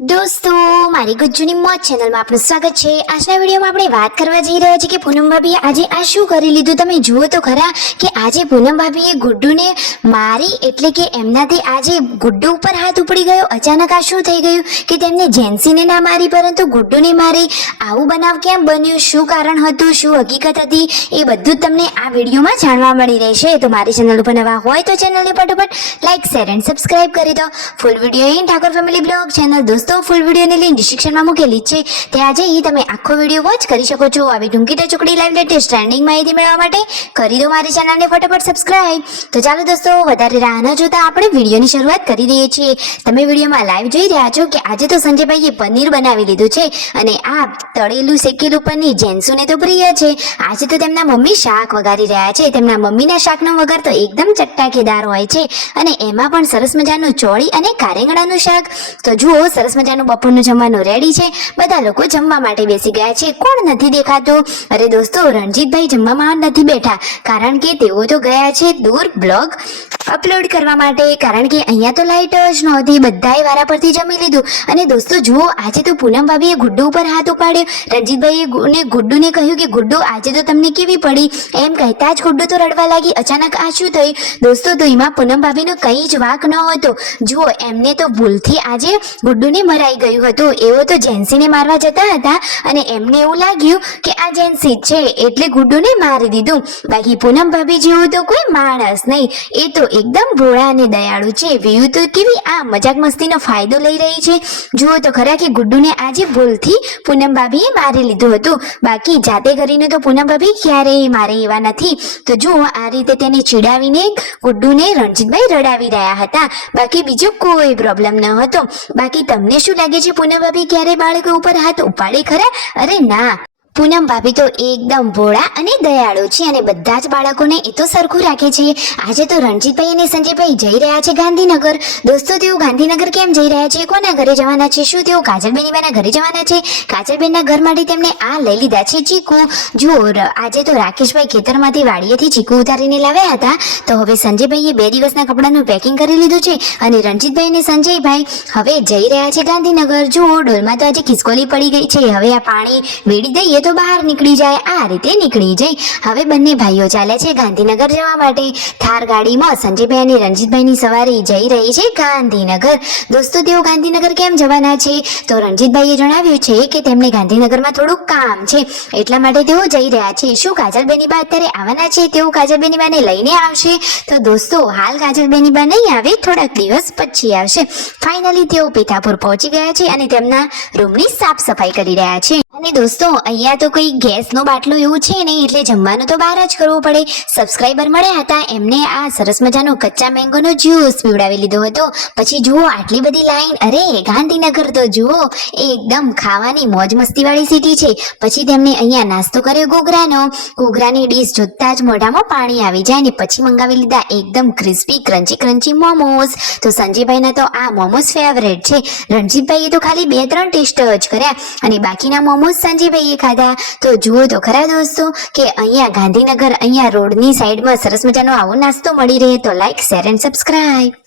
દોસ્તો, મારી ગુજ્જુની મોજ ચેનલમાં આપનું સ્વાગત છે। આજના વિડીયોમાં આપણે વાત કરવા જઈ રહ્યા છીએ કે પૂનમ ભાભીએ આજે આ શું કરી લીધું। તમે જુઓ તો ખરા કે આજે પૂનમ ભાભીએ ગુડ્ડુને મારી, એટલે કે એમનાથી આજે ગુડ્ડુ ઉપર હાથ ઉપડી ગયો। અચાનક આ શું થઈ ગયું કે તેમને જેન્સીને ના મારી પરંતુ ગુડ્ડુને મારી। આવું બનાવ કેમ બન્યું, શું કારણ હતું, શું હકીકત હતી, એ બધું જ તમને આ વિડીયોમાં જાણવા મળી રહેશે। તો મારી ચેનલ ઉપર નવા હોય તો ચેનલને ફટાફટ લાઈક, શેર એન્ડ સબસ્ક્રાઇબ કરી દો। Full video in Thakor family blog channel દોસ્તો ફૂલ વિડીયોની લિંક ડિસ્ક્રિપ્શનમાં મૂકેલી છે, ત્યાં જઈ તમે આખો વિડીયો વોચ કરી શકો છો। આવી ટૂંકી ટચુકડી લાઈવ લેટેસ્ટ ટ્રેન્ડિંગ માહિતી મેળવવા માટે કરી દો મારી ચેનલને ફટાફટ સબસ્ક્રાઇબ। તો ચાલો દોસ્તો, વધારે રાહ ન જોતા આપણે વિડીયોની શરૂઆત કરી દઈએ છીએ। તમે વિડીયોમાં લાઈવ જોઈ રહ્યા છો કે આજે તો સંજયભાઈએ પનીર બનાવી લીધું છે અને આ તળેલું શેકેલું પનીર જેન્સુને તો પ્રિય છે। આજે તો તેમના મમ્મી શાક વઘારી રહ્યા છે। તેમના મમ્મીના શાકનો વઘાર તો એકદમ ચટાકેદાર હોય છે અને એમાં પણ સરસ મજાનું ચોળી અને કારેંગણાનું શાક। તો જુઓ, સરસ મજાનું બપોરનું જમવાનું રેડી છે। બધા લોકો જમવા માટે બેસી ગયા છે। કોણ નથી દેખાતું? અરે દોસ્તો, રણજીતભાઈ જમવામાં નથી બેઠા, કારણ કે તેઓ તો ગયા છે દૂર બ્લોગ અપલોડ કરવા માટે, કારણ કે અહીંયા તો લાઈટ જ નહોતી। બધાએ વારા પરથી જમી લીધું અને દોસ્તો જુઓ, આજે તો પૂનમ ભાભીએ ગુડ્ડુ ઉપર હાથ ઉપાડ્યો। રણજીતભાઈએ ગુડ્ડુને કહ્યું કે ગુડ્ડુ આજે તો તમને કેવી પડી, એમ કહેતા જ ગુડ્ડુ તો રડવા લાગી। અચાનક આ શું થયું દોસ્તો? તો એમાં પૂનમ ભાભીનો કંઈ જ વાંક ન હતો। જુઓ, એમને તો ભૂલથી આજે ગુડ્ડુને મરાઈ ગયું હતું। એવો તો જેન્સીને મારવા જતા હતા અને એમને એવું લાગ્યું કે આ જેન્સી છે એટલે ગુડ્ડુને મારી દીધું। બાકી પૂનમ ભાભી જેવું તો કોઈ માણસ નહીં, એ તો એકદમ ભોળા અને દયાળુ છે। વ્યૂ તો કેવી આ મજાક મસ્તીનો ફાયદો લઈ રહી છે। જુઓ તો ખરા કે ગુડ્ડુને આજે ભૂલથી પૂનમ ભાભીએ મારી લીધું હતું, બાકી જાતે કરીને તો પૂનમ ભાભી ક્યારેય મારે એવા નથી। તો જુઓ, આ રીતે તેને ચીડાવીને ગુડ્ડુને રણજીતભાઈ રડાવી રહ્યા હતા, બાકી બીજો કોઈ પ્રોબ્લેમ ન હતો। બાકી તમને શું લાગે છે, પૂનમ ભાભી ક્યારે બાળકો ઉપર હાથ ઉપાડે ખરા? અરે ના, પૂનમ ભાભી તો એકદમ ભોળા અને દયાળુ છે અને બધા જ બાળકોને એ તો સરખું રાખે છે। આજે તો રણજીતભાઈ અને સંજયભાઈ જઈ રહ્યા છે ગાંધીનગર। દોસ્તો, તેઓ ગાંધીનગર કેમ જઈ રહ્યા છે, કોના ઘરે જવાના છે, શું તેઓ કાજલબેનીબાના ઘરે જવાના છે? કાજલબેનના ઘર માટે તેમને આ લઈ લીધા છે ચીકુ। જુઓ, આજે તો રાકેશભાઈ ખેતરમાંથી વાડીએથી ચીકુ ઉતારીને લાવ્યા હતા। તો હવે સંજયભાઈએ 2 દિવસના કપડાનું પેકિંગ કરી લીધું છે અને રણજીતભાઈ અને સંજયભાઈ હવે જઈ રહ્યા છે ગાંધીનગર। જુઓ, ડોલમાં તો આજે ખિસકોલી પડી ગઈ છે, હવે આ પાણી વેડી દઈએ તો બહાર નીકળી જાય, આ રીતે નીકળી જાય। હવે બંને ભાઈઓ ચાલે છે ગાંધીનગર જવા માટે। થાર ગાડીમાં સંજયભાઈ અને રણજીતભાઈની સવારી જઈ રહી છે ગાંધીનગર। દોસ્તો, તેઓ ગાંધીનગર કેમ જવાના છે? તો રણજીતભાઈએ જણાવ્યું છે કે તેમને ગાંધીનગરમાં થોડુંક કામ છે, એટલા માટે તેઓ જઈ રહ્યા છે। શું કાજલબેનીબા અત્યારે આવવાના છે? તેઓ કાજલબેનીબાને લઈને આવશે? તો દોસ્તો, હાલ કાજલબેનીબા નહીં આવે, થોડાક દિવસ પછી આવશે। ફાઇનલી તેઓ પીઠાપુર પહોંચી ગયા છે અને તેમના રૂમની સાફ સફાઈ કરી રહ્યા છે। અને દોસ્તો, અહીંયા તો કોઈ ગેસનો બાટલો એવું છે ને, એટલે જમવાનું તો બહાર જ કરવું પડે। સબસ્ક્રાઈબર મળ્યા હતા, એમને આ સરસ મજાનો કચ્ચા મેંગોનો જ્યુસ પીવડાવી લીધો હતો। પછી જુઓ, આટલી બધી લાઈન, અરે ગાંધીનગર તો જુઓ એકદમ ખાવાની મોજ મસ્તીવાળી સિટી છે। પછી તેમને અહીંયા નાસ્તો કર્યો ઘૂઘરાનો। ઘૂઘરાની ડીશ જોતા જ મોઢામાં પાણી આવી જાય ને પછી મંગાવી લીધા એકદમ ક્રિસ્પી ક્રન્ચી મોમોસ। તો સંજયભાઈના તો આ મોમોસ ફેવરેટ છે। રણજીતભાઈએ તો ખાલી 2-3 ટેસ્ટ જ કર્યા અને બાકીના મોમોસ સંજયભાઈએ ખાધા। તો જુઓ તો ખરા દોસ્તો કે અહીંયા ગાંધીનગર, અહીંયા રોડની સાઈડમાં સરસ મજાનો આવો નાસ્તો મળી રહે, તો લાઈક, શેર એન્ડ સબસ્ક્રાઇબ।